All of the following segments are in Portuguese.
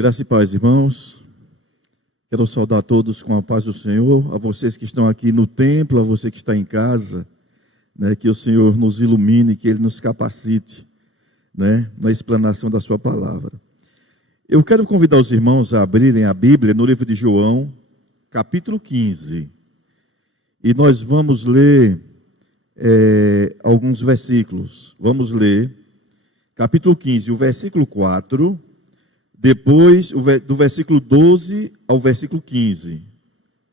Graça e paz, irmãos. Quero saudar a todos com a paz do Senhor, a vocês que estão aqui no templo, a você que está em casa, que o Senhor nos ilumine, que Ele nos capacite, na explanação da sua palavra. Eu quero convidar os irmãos a abrirem a Bíblia no livro de João, capítulo 15. E nós vamos ler alguns versículos. Vamos ler capítulo 15, o versículo 4, depois do versículo 12 ao versículo 15.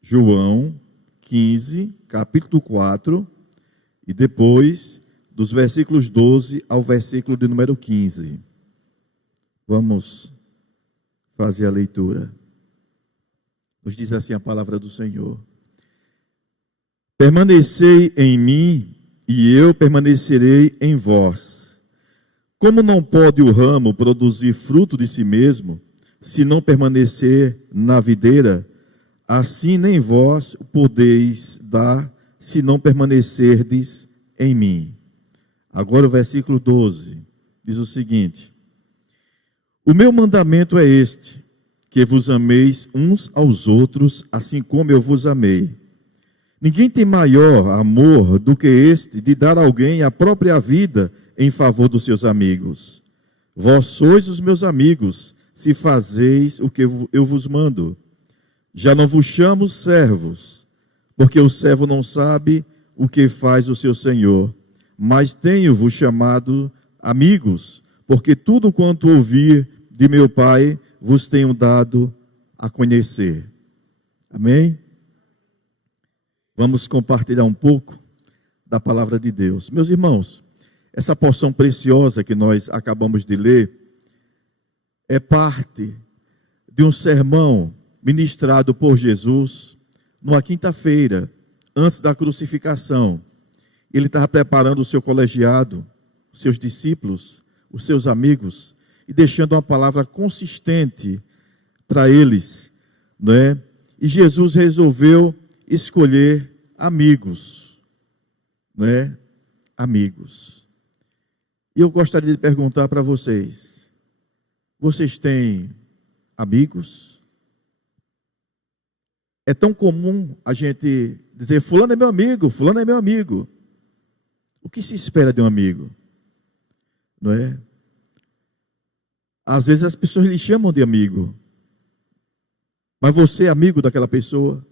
João 15, capítulo 4, e depois dos versículos 12 ao versículo de número 15. Vamos fazer a leitura. Nos diz assim a palavra do Senhor: permanecei em mim, e eu permanecerei em vós. Como não pode o ramo produzir fruto de si mesmo, se não permanecer na videira, assim nem vós podeis dar, se não permanecerdes em mim. Agora o versículo 12 diz o seguinte: o meu mandamento é este, que vos ameis uns aos outros, assim como eu vos amei. Ninguém tem maior amor do que este, de dar a alguém a própria vida em favor dos seus amigos. Vós sois os meus amigos, se fazeis o que eu vos mando. Já não vos chamo servos, porque o servo não sabe o que faz o seu senhor, mas tenho-vos chamado amigos, porque tudo quanto ouvir de meu Pai vos tenho dado a conhecer. Amém? Vamos compartilhar um pouco da palavra de Deus. Meus irmãos, essa porção preciosa que nós acabamos de ler é parte de um sermão ministrado por Jesus numa quinta-feira, antes da crucificação. Ele estava preparando o seu colegiado, os seus discípulos, os seus amigos, e deixando uma palavra consistente para eles, E Jesus resolveu escolher amigos, Amigos. E eu gostaria de perguntar para vocês: vocês têm amigos? É tão comum a gente dizer, fulano é meu amigo, fulano é meu amigo. O que se espera de um amigo? Não é? Às vezes as pessoas lhe chamam de amigo, mas você é amigo daquela pessoa?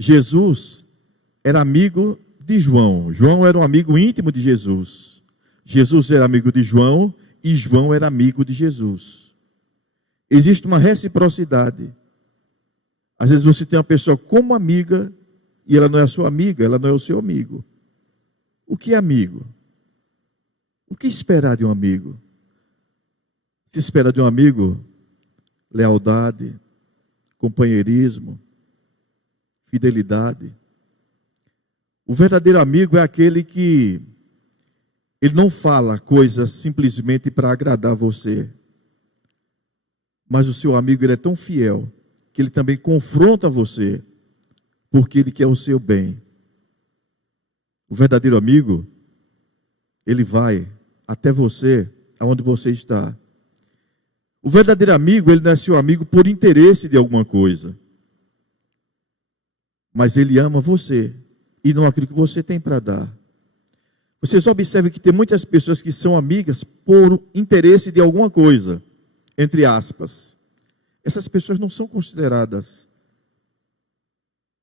Jesus era amigo de João. João era um amigo íntimo de Jesus. Jesus era amigo de João e João era amigo de Jesus. Existe uma reciprocidade. Às vezes você tem uma pessoa como amiga e ela não é a sua amiga, ela não é o seu amigo. O que é amigo? O que esperar de um amigo? Se espera de um amigo lealdade, companheirismo, fidelidade. O verdadeiro amigo é aquele que ele não fala coisas simplesmente para agradar você, mas o seu amigo ele é tão fiel que ele também confronta você porque ele quer o seu bem. O verdadeiro amigo, ele vai até você, aonde você está. O verdadeiro amigo, ele não é seu amigo por interesse de alguma coisa, mas ele ama você e não aquilo que você tem para dar. Vocês observam que tem muitas pessoas que são amigas por interesse de alguma coisa, entre aspas. Essas pessoas não são consideradas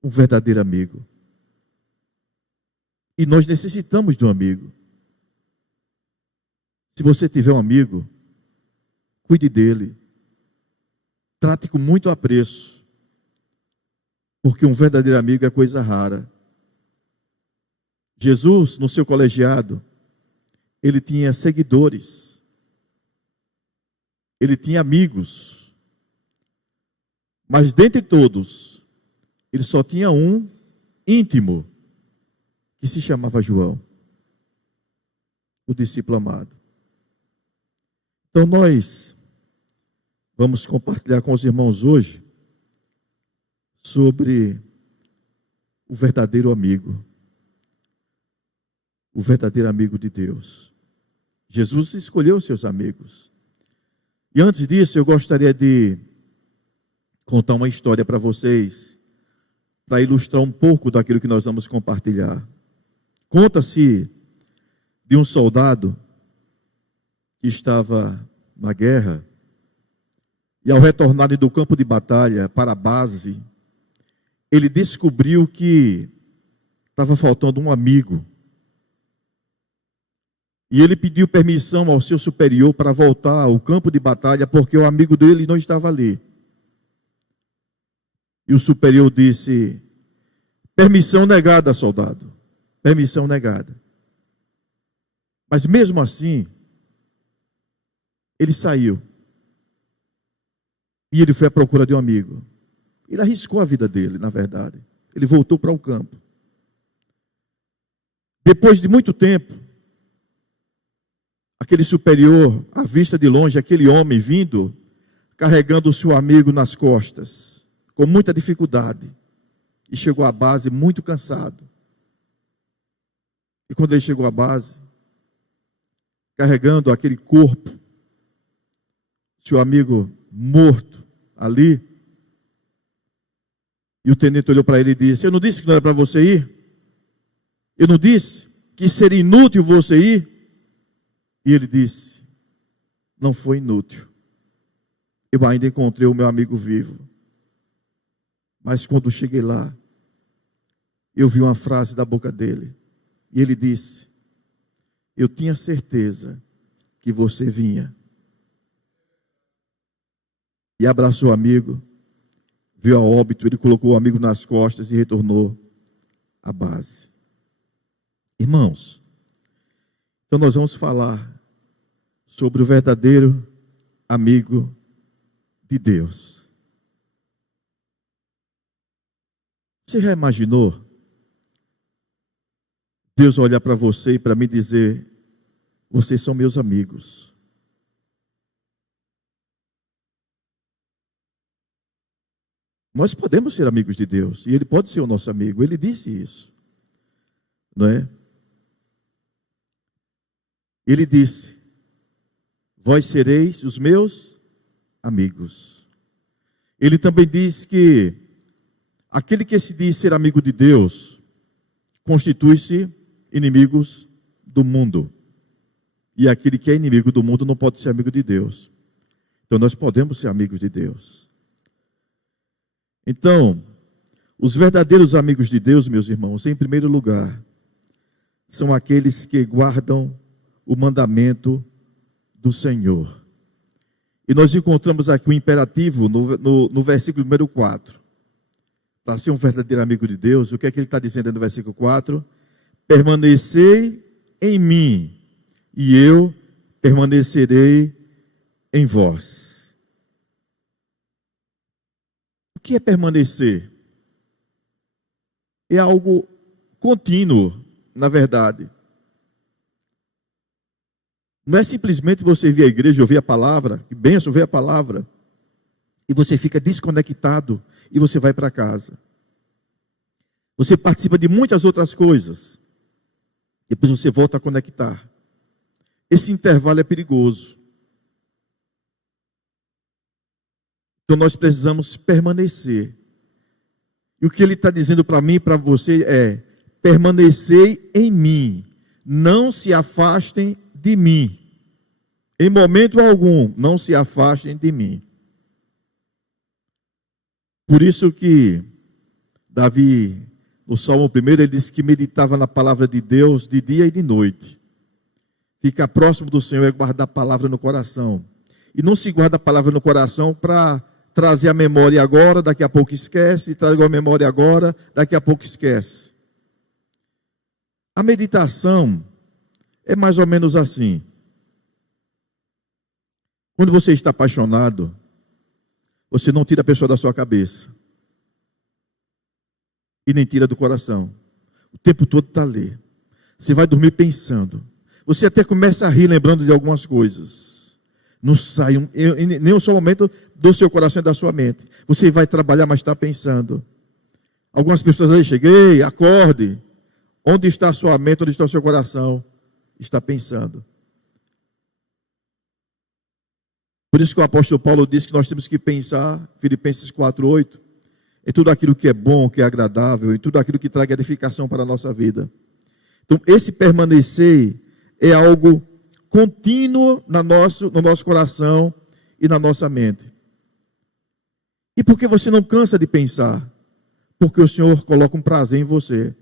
um verdadeiro amigo. E nós necessitamos de um amigo. Se você tiver um amigo, cuide dele. Trate com muito apreço. Porque um verdadeiro amigo é coisa rara. Jesus, no seu colegiado, ele tinha seguidores. Ele tinha amigos. Mas dentre todos, ele só tinha um íntimo, que se chamava João, o discípulo amado. Então nós vamos compartilhar com os irmãos hoje sobre o verdadeiro amigo de Deus. Jesus escolheu os seus amigos. E antes disso, eu gostaria de contar uma história para vocês, para ilustrar um pouco daquilo que nós vamos compartilhar. Conta-se de um soldado que estava na guerra, e ao retornar do campo de batalha para a base, ele descobriu que estava faltando um amigo. E ele pediu permissão ao seu superior para voltar ao campo de batalha, porque o amigo dele não estava ali. E o superior disse: permissão negada, soldado. Permissão negada. Mas mesmo assim, ele saiu. E ele foi à procura de um amigo. Ele arriscou a vida dele, na verdade. Ele voltou para o campo. Depois de muito tempo, aquele superior, à vista de longe, aquele homem vindo, carregando o seu amigo nas costas, com muita dificuldade, e chegou à base muito cansado. E quando ele chegou à base, carregando aquele corpo, seu amigo morto ali, e o tenente olhou para ele e disse: eu não disse que não era para você ir? Eu não disse que seria inútil você ir? E ele disse: não foi inútil. Eu ainda encontrei o meu amigo vivo. Mas quando cheguei lá, eu vi uma frase da boca dele. E ele disse: eu tinha certeza que você vinha. E abraçou o amigo, viu a óbito, ele colocou o amigo nas costas e retornou à base. Irmãos, então nós vamos falar sobre o verdadeiro amigo de Deus. Você já imaginou Deus olhar para você e para mim dizer: vocês são meus amigos? Nós podemos ser amigos de Deus, e Ele pode ser o nosso amigo. Ele disse isso, não é? Ele disse: vós sereis os meus amigos. Ele também diz que aquele que se diz ser amigo de Deus constitui-se inimigos do mundo. E aquele que é inimigo do mundo não pode ser amigo de Deus. Então nós podemos ser amigos de Deus. Então, os verdadeiros amigos de Deus, meus irmãos, em primeiro lugar, são aqueles que guardam o mandamento do Senhor. E nós encontramos aqui o imperativo no versículo número 4. Para ser um verdadeiro amigo de Deus, o que é que ele está dizendo no versículo 4? Permanecei em mim, e eu permanecerei em vós. O que é permanecer? É algo contínuo, na verdade. Não é simplesmente você vir à igreja, ouvir a palavra, que bênção, ouvir a palavra, e você fica desconectado e você vai para casa. Você participa de muitas outras coisas, depois você volta a conectar. Esse intervalo é perigoso. Então nós precisamos permanecer. E o que ele está dizendo para mim e para você é: permanecei em mim, não se afastem de mim. Em momento algum, não se afastem de mim. Por isso que Davi, no Salmo 1, ele disse que meditava na palavra de Deus de dia e de noite. Ficar próximo do Senhor é guardar a palavra no coração. E não se guarda a palavra no coração para trazer a memória agora, daqui a pouco esquece, traz a memória agora, daqui a pouco esquece. A meditação é mais ou menos assim. Quando você está apaixonado, você não tira a pessoa da sua cabeça. E nem tira do coração. O tempo todo está ali. Você vai dormir pensando. Você até começa a rir lembrando de algumas coisas. Não sai nem um só momento do seu coração e da sua mente. Você vai trabalhar, mas está pensando. Algumas pessoas aí, cheguei, acorde. Onde está a sua mente, onde está o seu coração? Está pensando. Por isso que o apóstolo Paulo diz que nós temos que pensar, Filipenses 4:8, em tudo aquilo que é bom, que é agradável, em tudo aquilo que traga edificação para a nossa vida. Então, esse permanecer é algo contínuo no nosso coração e na nossa mente. E por que você não cansa de pensar? Porque o Senhor coloca um prazer em você.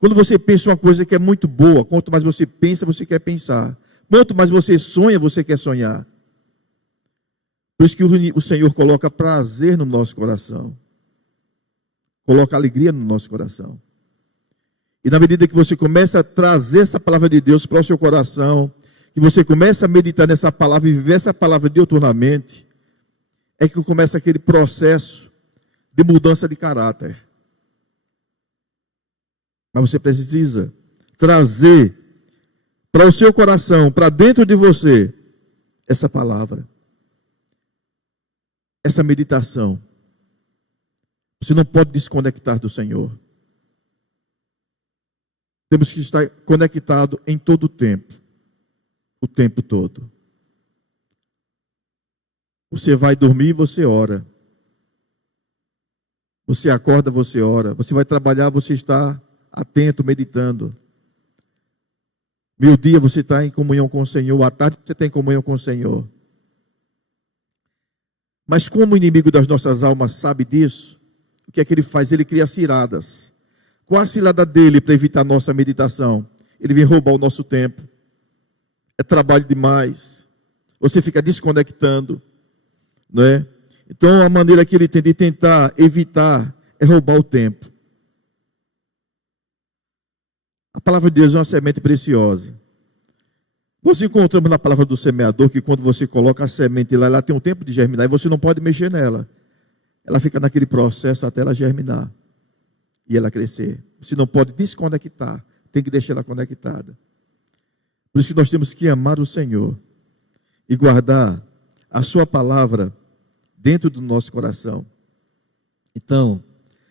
Quando você pensa uma coisa que é muito boa, quanto mais você pensa, você quer pensar. Quanto mais você sonha, você quer sonhar. Por isso que o Senhor coloca prazer no nosso coração. Coloca alegria no nosso coração. E na medida que você começa a trazer essa palavra de Deus para o seu coração, que você começa a meditar nessa palavra e viver essa palavra diuturnamente, é que começa aquele processo de mudança de caráter. Mas você precisa trazer para o seu coração, para dentro de você, essa palavra, essa meditação. Você não pode desconectar do Senhor. Temos que estar conectado em todo o tempo todo. Você vai dormir, você ora. Você acorda, você ora. Você vai trabalhar, você está atento, meditando. Meio-dia você está em comunhão com o Senhor. À tarde você está em comunhão com o Senhor. Mas como o inimigo das nossas almas sabe disso, o que é que ele faz? Ele cria ciladas. Qual a cilada dele para evitar a nossa meditação? Ele vem roubar o nosso tempo. É trabalho demais. Você fica desconectando. Não é? Então a maneira que ele tem de tentar evitar é roubar o tempo. A palavra de Deus é uma semente preciosa. Nós encontramos na palavra do semeador que quando você coloca a semente lá, ela tem um tempo de germinar e você não pode mexer nela. Ela fica naquele processo até ela germinar e ela crescer. Você não pode desconectar, tem que deixar ela conectada. Por isso que nós temos que amar o Senhor e guardar a sua palavra dentro do nosso coração. Então,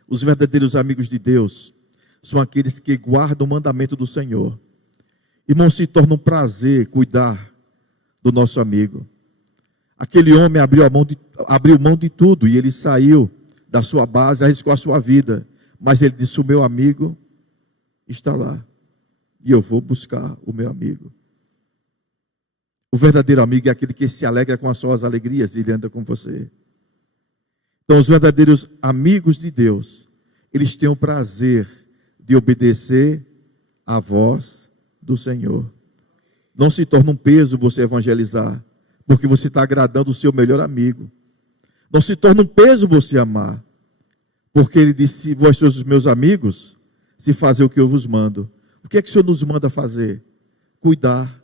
os verdadeiros amigos de Deus são aqueles que guardam o mandamento do Senhor. Irmão, se torna um prazer cuidar do nosso amigo. Aquele homem abriu mão de tudo e ele saiu da sua base, arriscou a sua vida. Mas ele disse: o meu amigo está lá e eu vou buscar o meu amigo. O verdadeiro amigo é aquele que se alegra com as suas alegrias e ele anda com você. Então, os verdadeiros amigos de Deus, eles têm o prazer de obedecer à voz do Senhor. Não se torna um peso você evangelizar, porque você está agradando o seu melhor amigo. Não se torna um peso você amar, porque ele disse: vós sois os meus amigos, se fazer o que eu vos mando. O que é que o Senhor nos manda fazer? Cuidar.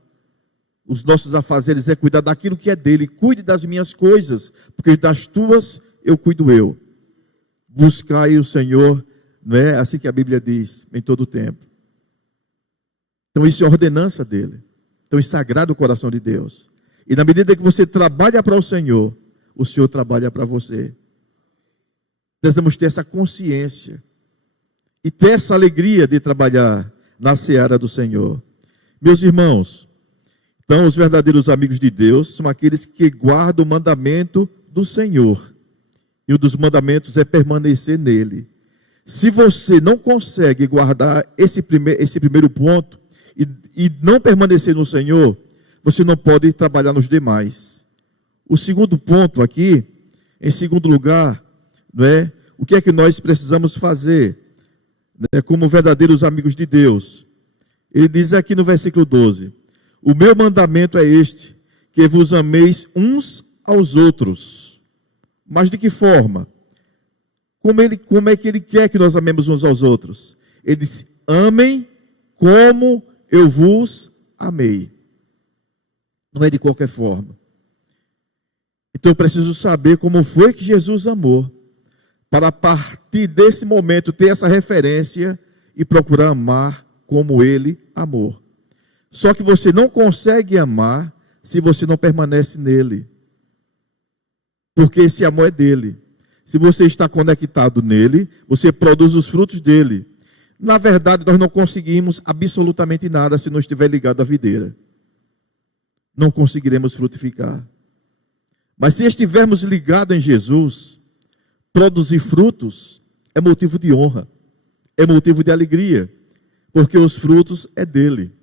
Os nossos afazeres é cuidar daquilo que é dele. Cuide das minhas coisas, porque das tuas eu cuido eu. Buscai o Senhor, não é assim que a Bíblia diz, em todo o tempo. Então isso é a ordenança dele. Então isso é sagrado o coração de Deus. E na medida que você trabalha para o Senhor trabalha para você. Precisamos ter essa consciência e ter essa alegria de trabalhar na seara do Senhor. Meus irmãos, então os verdadeiros amigos de Deus são aqueles que guardam o mandamento do Senhor. E um dos mandamentos é permanecer nele. Se você não consegue guardar esse primeiro ponto e não permanecer no Senhor, você não pode trabalhar nos demais. O segundo ponto aqui, em segundo lugar, não é? O que é que nós precisamos fazer, né, como verdadeiros amigos de Deus? Ele diz aqui no versículo 12: o meu mandamento é este, que vos ameis uns aos outros. Mas de que forma? Como é que ele quer que nós amemos uns aos outros? Ele diz: amem como eu vos amei. Não é de qualquer forma. Então eu preciso saber como foi que Jesus amou, para a partir desse momento ter essa referência e procurar amar como ele amou. Só que você não consegue amar se você não permanece nele. Porque esse amor é dele. Se você está conectado nele, você produz os frutos dele. Na verdade, nós não conseguimos absolutamente nada se não estiver ligado à videira. Não conseguiremos frutificar. Mas se estivermos ligados em Jesus, produzir frutos é motivo de honra, é motivo de alegria, porque os frutos é dele.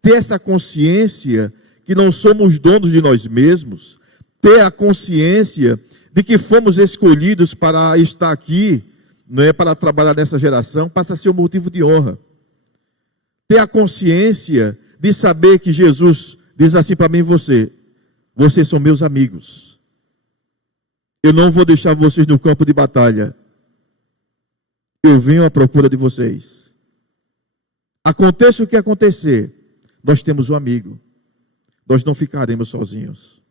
Ter essa consciência que não somos donos de nós mesmos, ter a consciência de que fomos escolhidos para estar aqui, não é, para trabalhar nessa geração, passa a ser um motivo de honra. Ter a consciência de saber que Jesus diz assim para mim e você: vocês são meus amigos. Eu não vou deixar vocês no campo de batalha. Eu venho à procura de vocês. Aconteça o que acontecer, nós temos um amigo. Nós não ficaremos sozinhos.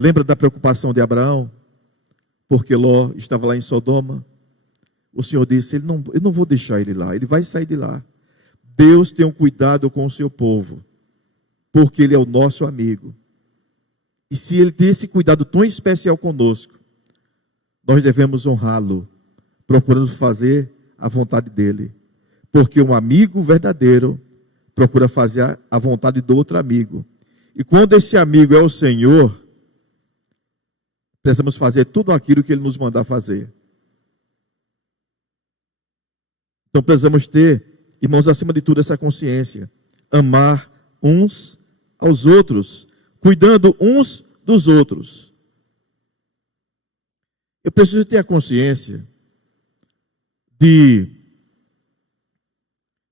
Lembra da preocupação de Abraão? Porque Ló estava lá em Sodoma. O Senhor disse: eu não vou deixar ele lá, ele vai sair de lá. Deus tem um cuidado com o seu povo, porque ele é o nosso amigo. E se ele tem esse cuidado tão especial conosco, nós devemos honrá-lo, procurando fazer a vontade dele. Porque um amigo verdadeiro procura fazer a vontade do outro amigo. E quando esse amigo é o Senhor, precisamos fazer tudo aquilo que ele nos mandar fazer. Então precisamos ter, irmãos, acima de tudo, essa consciência. Amar uns aos outros, cuidando uns dos outros. Eu preciso ter a consciência de,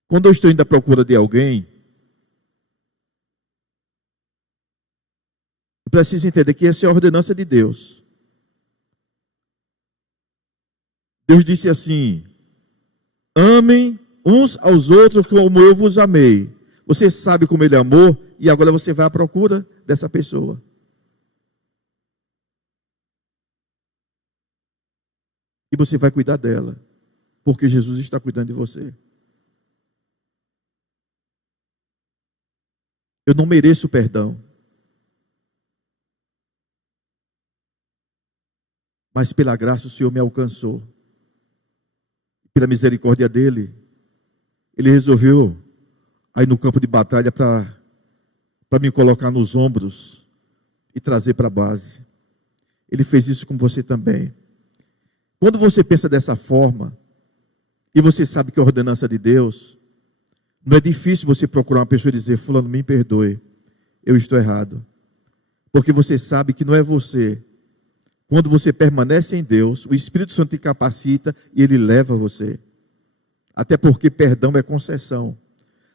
quando eu estou indo à procura de alguém, eu preciso entender que essa é a ordenança de Deus. Deus disse assim: amem uns aos outros como eu vos amei. Você sabe como ele amou e agora você vai à procura dessa pessoa. E você vai cuidar dela, porque Jesus está cuidando de você. Eu não mereço perdão, mas pela graça o Senhor me alcançou. Pela misericórdia dele, ele resolveu aí no campo de batalha para me colocar nos ombros e trazer para a base. Ele fez isso com você também. Quando você pensa dessa forma, e você sabe que é a ordenança de Deus, não é difícil você procurar uma pessoa e dizer: fulano, me perdoe, eu estou errado. Porque você sabe que não é você. Quando você permanece em Deus, o Espírito Santo te capacita e ele leva você. Até porque perdão é concessão.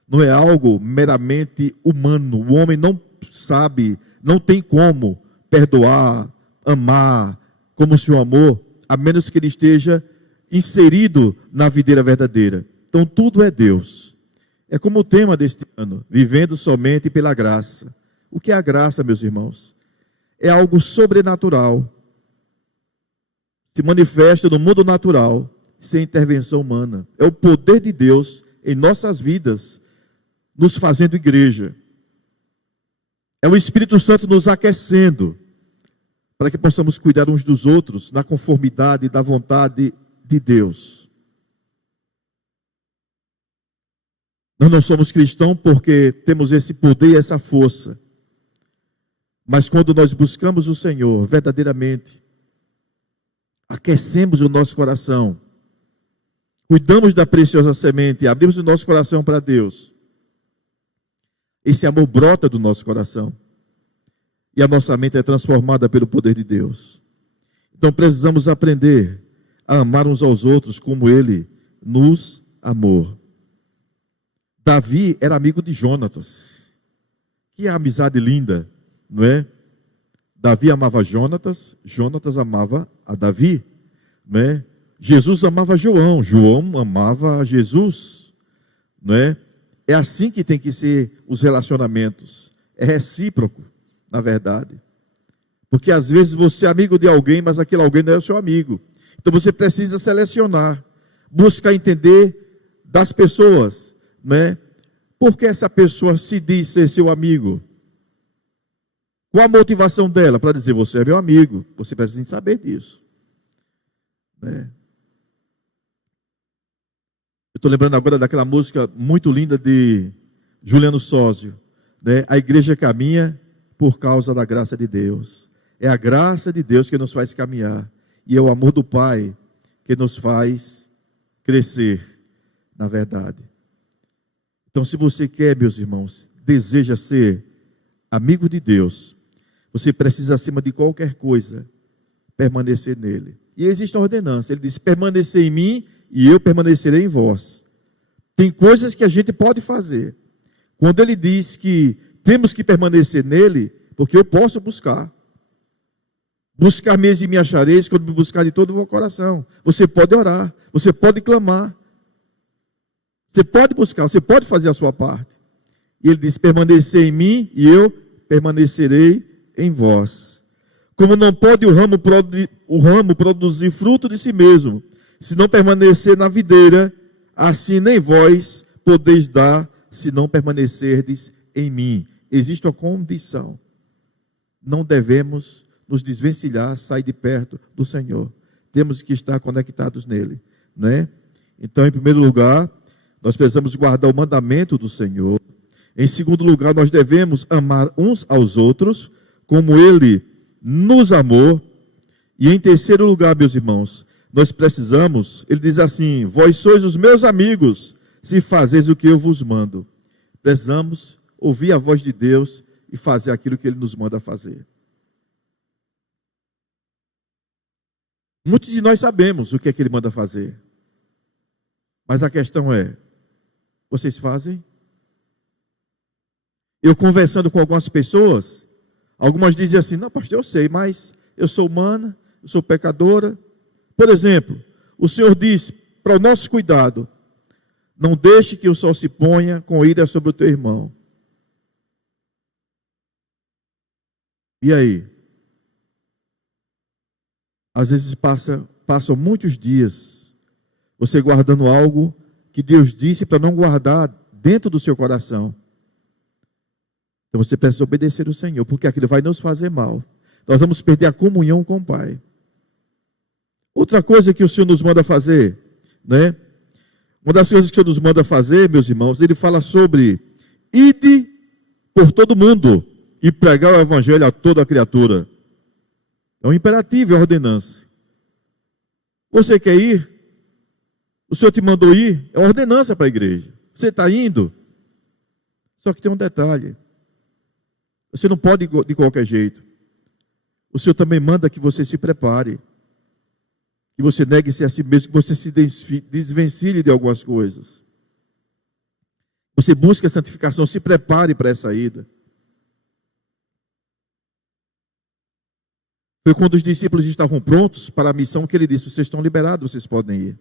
Não é algo meramente humano. O homem não sabe, não tem como perdoar, amar como o Senhor amou, a menos que ele esteja inserido na videira verdadeira. Então tudo é Deus. É como o tema deste ano: vivendo somente pela graça. O que é a graça, meus irmãos? É algo sobrenatural. Se manifesta no mundo natural, sem intervenção humana. É o poder de Deus em nossas vidas, nos fazendo igreja. É o Espírito Santo nos aquecendo, para que possamos cuidar uns dos outros, na conformidade da vontade de Deus. Nós não somos cristãos porque temos esse poder e essa força. Mas quando nós buscamos o Senhor verdadeiramente, aquecemos o nosso coração, cuidamos da preciosa semente, abrimos o nosso coração para Deus, esse amor brota do nosso coração e a nossa mente é transformada pelo poder de Deus. Então precisamos aprender a amar uns aos outros como Ele nos amou. Davi era amigo de Jonatas. Que amizade linda, não é? Davi amava Jonatas, Jonatas amava a Davi, não é? Jesus amava João, João amava Jesus, não é? É assim que tem que ser os relacionamentos. É recíproco, na verdade. Porque às vezes você é amigo de alguém, mas aquele alguém não é o seu amigo. Então você precisa selecionar, buscar entender das pessoas, né? Por que essa pessoa se diz ser seu amigo? Qual a motivação dela para dizer: você é meu amigo? Você precisa saber disso, né? Eu estou lembrando agora daquela música muito linda de Juliano Sósio, né? A igreja caminha por causa da graça de Deus. É a graça de Deus que nos faz caminhar. E é o amor do Pai que nos faz crescer na verdade. Então, se você quer, meus irmãos, deseja ser amigo de Deus, você precisa, acima de qualquer coisa, permanecer nele. E existe uma ordenança. Ele diz: permanecer em mim e eu permanecerei em vós. Tem coisas que a gente pode fazer. Quando ele diz que temos que permanecer nele, porque eu posso buscar. Buscar-me e me achareis quando me buscar de todo o meu coração. Você pode orar, você pode clamar. Você pode buscar, você pode fazer a sua parte. E ele diz: permanecer em mim e eu permanecerei em vós. Como não pode o ramo produzir fruto de si mesmo, se não permanecer na videira, assim nem vós podeis dar, se não permanecerdes em mim. Existe uma condição. Não devemos nos desvencilhar, sair de perto do Senhor. Temos que estar conectados nele, né? Então, em primeiro lugar, nós precisamos guardar o mandamento do Senhor. Em segundo lugar, nós devemos amar uns aos outros, como ele nos amou. E em terceiro lugar, meus irmãos, nós precisamos, ele diz assim: vós sois os meus amigos, se fazeis o que eu vos mando. Precisamos ouvir a voz de Deus e fazer aquilo que ele nos manda fazer. Muitos de nós sabemos o que é que ele manda fazer. Mas a questão é: vocês fazem? Eu conversando com algumas pessoas, algumas dizem assim: não, pastor, eu sei, mas eu sou humana, eu sou pecadora. Por exemplo, o Senhor diz para o nosso cuidado: não deixe que o sol se ponha com ira sobre o teu irmão. E aí? Às vezes passam muitos dias você guardando algo que Deus disse para não guardar dentro do seu coração. Então você precisa obedecer o Senhor, porque aquilo vai nos fazer mal. Nós vamos perder a comunhão com o Pai. Outra coisa que o Senhor nos manda fazer, né? Uma das coisas que o Senhor nos manda fazer, meus irmãos, ele fala sobre: ide por todo mundo e pregar o evangelho a toda a criatura. É um imperativo, é uma ordenança. Você quer ir? O Senhor te mandou ir? É uma ordenança para a igreja. Você está indo? Só que tem um detalhe: você não pode ir de qualquer jeito. O Senhor também manda que você se prepare, que você negue-se a si mesmo, que você se desvencilhe de algumas coisas. Você busque a santificação, se prepare para essa ida. Foi quando os discípulos estavam prontos para a missão que ele disse: vocês estão liberados, vocês podem ir.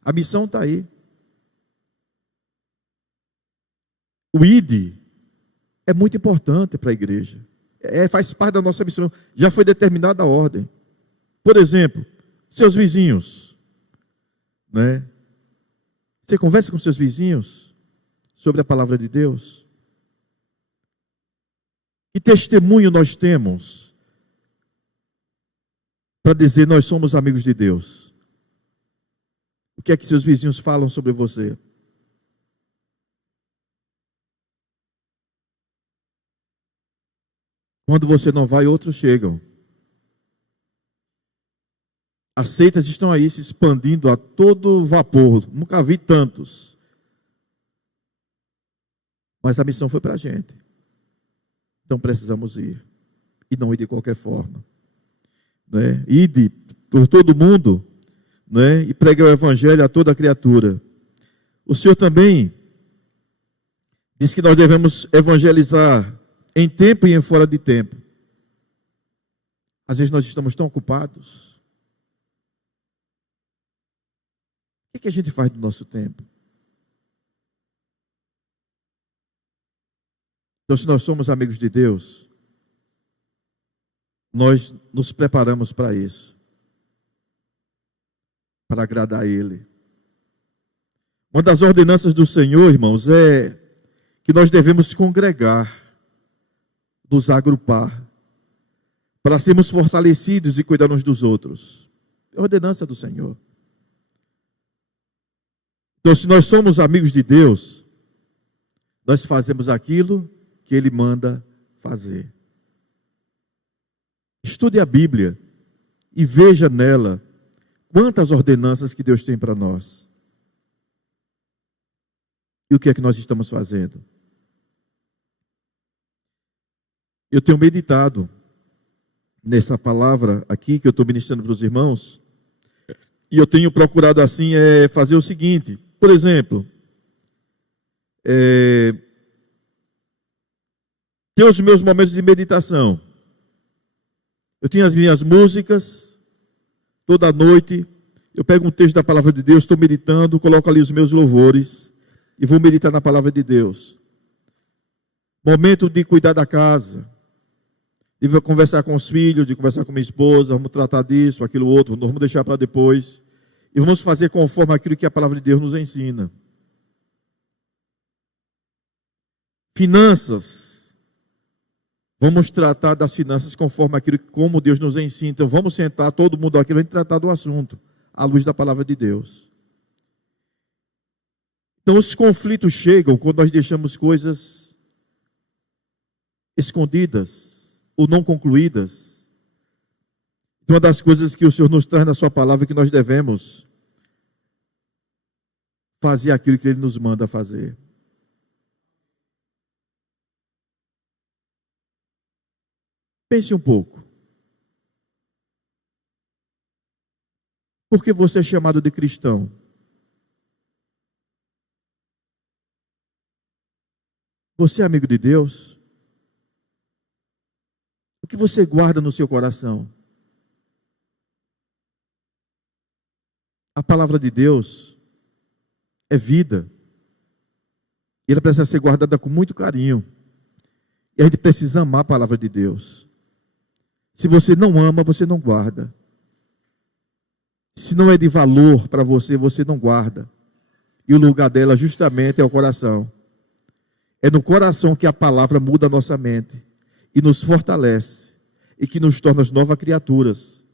A missão está aí. O ide é muito importante para a igreja. Faz parte da nossa missão. Já foi determinada a ordem. Por exemplo, seus vizinhos, né? Você conversa com seus vizinhos sobre a palavra de Deus? Que testemunho nós temos para dizer nós somos amigos de Deus? O que é que seus vizinhos falam sobre você? Quando você não vai, outros chegam. As seitas estão aí se expandindo a todo vapor. Nunca vi tantos. Mas a missão foi para a gente. Então precisamos ir. E não ir de qualquer forma. Né? Ide por todo mundo, né? E pregue o evangelho a toda criatura. O Senhor também diz que nós devemos evangelizar em tempo e em fora de tempo. Às vezes nós estamos tão ocupados. O que a gente faz do nosso tempo? Então, se nós somos amigos de Deus, nós nos preparamos para isso, para agradar a Ele. Uma das ordenanças do Senhor, irmãos, é que nós devemos congregar, nos agrupar, para sermos fortalecidos e cuidar uns dos outros. É a ordenança do Senhor. Então, se nós somos amigos de Deus, nós fazemos aquilo que Ele manda fazer. Estude a Bíblia e veja nela quantas ordenanças que Deus tem para nós. E o que é que nós estamos fazendo? Eu tenho meditado nessa palavra aqui que eu estou ministrando para os irmãos, e eu tenho procurado assim fazer o seguinte, por exemplo, ter os meus momentos de meditação. Eu tenho as minhas músicas, toda noite, eu pego um texto da palavra de Deus, estou meditando, coloco ali os meus louvores, e vou meditar na palavra de Deus. Momento de cuidar da casa, de conversar com os filhos, de conversar com minha esposa, vamos tratar disso, aquilo outro, não vamos deixar para depois. E vamos fazer conforme aquilo que a palavra de Deus nos ensina. Finanças. Vamos tratar das finanças conforme aquilo como Deus nos ensina. Então vamos sentar todo mundo aqui, vamos tratar do assunto, à luz da palavra de Deus. Então os conflitos chegam quando nós deixamos coisas escondidas ou não concluídas. Uma das coisas que o Senhor nos traz na sua palavra é que nós devemos fazer aquilo que Ele nos manda fazer. Pense um pouco. Por que você é chamado de cristão? Você é amigo de Deus? O que você guarda no seu coração? A palavra de Deus é vida. E ela precisa ser guardada com muito carinho. E a gente precisa amar a palavra de Deus. Se você não ama, você não guarda. Se não é de valor para você, você não guarda. E o lugar dela justamente é o coração. É no coração que a palavra muda a nossa mente e nos fortalece e que nos torna novas criaturas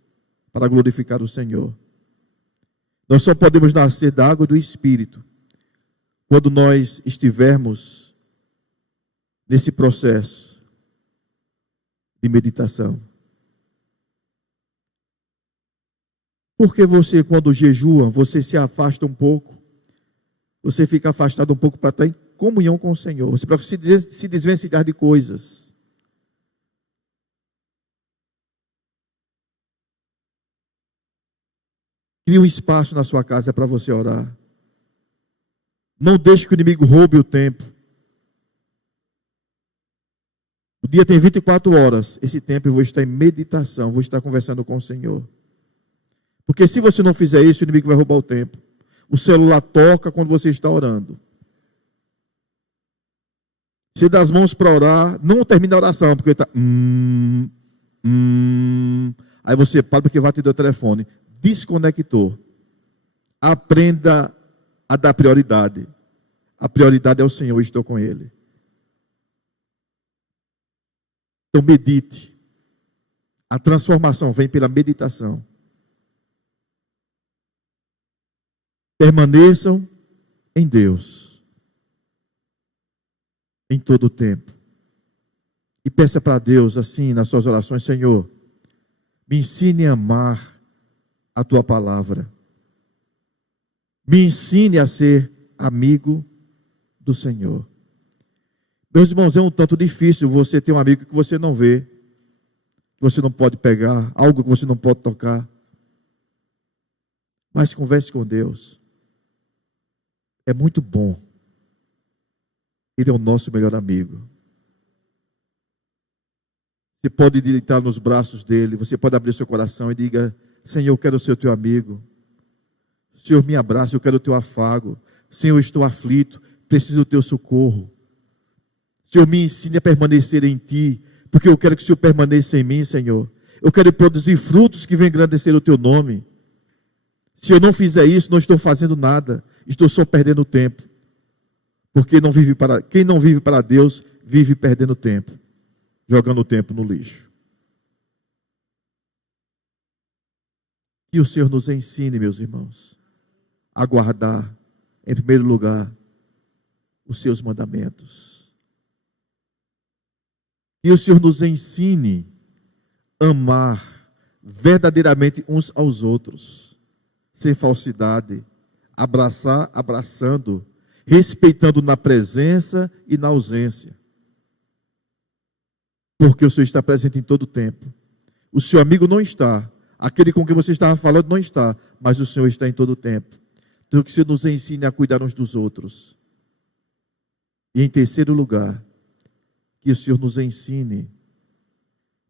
para glorificar o Senhor. Nós só podemos nascer da água e do Espírito quando nós estivermos nesse processo de meditação. Porque você, quando jejua, você se afasta um pouco, você fica afastado um pouco para estar em comunhão com o Senhor, você para se desvencilhar de coisas. Crie um espaço na sua casa para você orar. Não deixe que o inimigo roube o tempo. O dia tem 24 horas. Esse tempo eu vou estar em meditação, vou estar conversando com o Senhor. Porque se você não fizer isso, o inimigo vai roubar o tempo. O celular toca quando você está orando. Você dá as mãos para orar, não termina a oração, porque está... Aí você para porque vai atender o telefone. Desconectou. Aprenda a dar prioridade. A prioridade é o Senhor, eu estou com Ele. Então medite. A transformação vem pela meditação. Permaneçam em Deus. Em todo o tempo. E peça para Deus assim nas suas orações: Senhor, me ensine a amar a Tua palavra. Me ensine a ser amigo do Senhor. Meus irmãos, é um tanto difícil você ter um amigo que você não vê, que você não pode pegar, algo que você não pode tocar. Mas converse com Deus. É muito bom. Ele é o nosso melhor amigo. Você pode deitar nos braços dele, você pode abrir seu coração e diga: Senhor, eu quero ser o teu amigo. Senhor, me abraça, eu quero o teu afago. Senhor, eu estou aflito, preciso do teu socorro. Senhor, me ensine a permanecer em ti, porque eu quero que o Senhor permaneça em mim, Senhor. Eu quero produzir frutos que venham engrandecer o teu nome. Se eu não fizer isso, não estou fazendo nada, estou só perdendo tempo. Porque quem não vive para Deus, vive perdendo tempo, jogando o tempo no lixo. Que o Senhor nos ensine, meus irmãos, a guardar, em primeiro lugar, os seus mandamentos. E o Senhor nos ensine, amar verdadeiramente uns aos outros, sem falsidade, abraçando, respeitando na presença e na ausência. Porque o Senhor está presente em todo o tempo. O seu amigo não está, aquele com quem você estava falando não está, mas o Senhor está em todo o tempo. Então que o Senhor nos ensine a cuidar uns dos outros. E em terceiro lugar, que o Senhor nos ensine,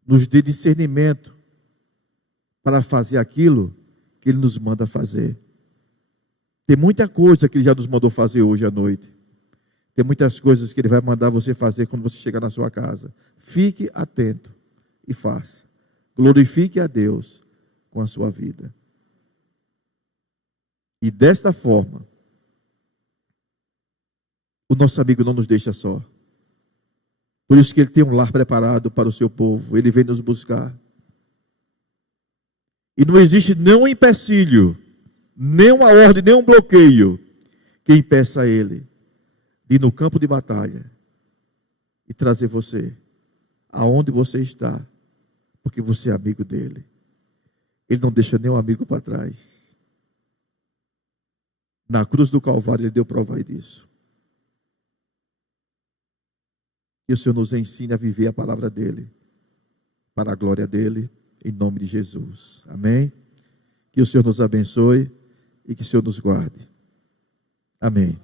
nos dê discernimento para fazer aquilo que Ele nos manda fazer. Tem muita coisa que Ele já nos mandou fazer hoje à noite. Tem muitas coisas que Ele vai mandar você fazer quando você chegar na sua casa. Fique atento e faça. Glorifique a Deus com a sua vida. E desta forma, o nosso amigo não nos deixa só. Por isso que Ele tem um lar preparado para o seu povo. Ele vem nos buscar. E não existe nenhum empecilho, nenhuma ordem, nenhum bloqueio que impeça Ele de ir no campo de batalha e trazer você aonde você está, porque você é amigo dele. Ele não deixa nenhum amigo para trás. Na cruz do Calvário Ele deu prova disso. Que o Senhor nos ensine a viver a palavra dele, para a glória dele, em nome de Jesus. Amém? Que o Senhor nos abençoe e que o Senhor nos guarde. Amém.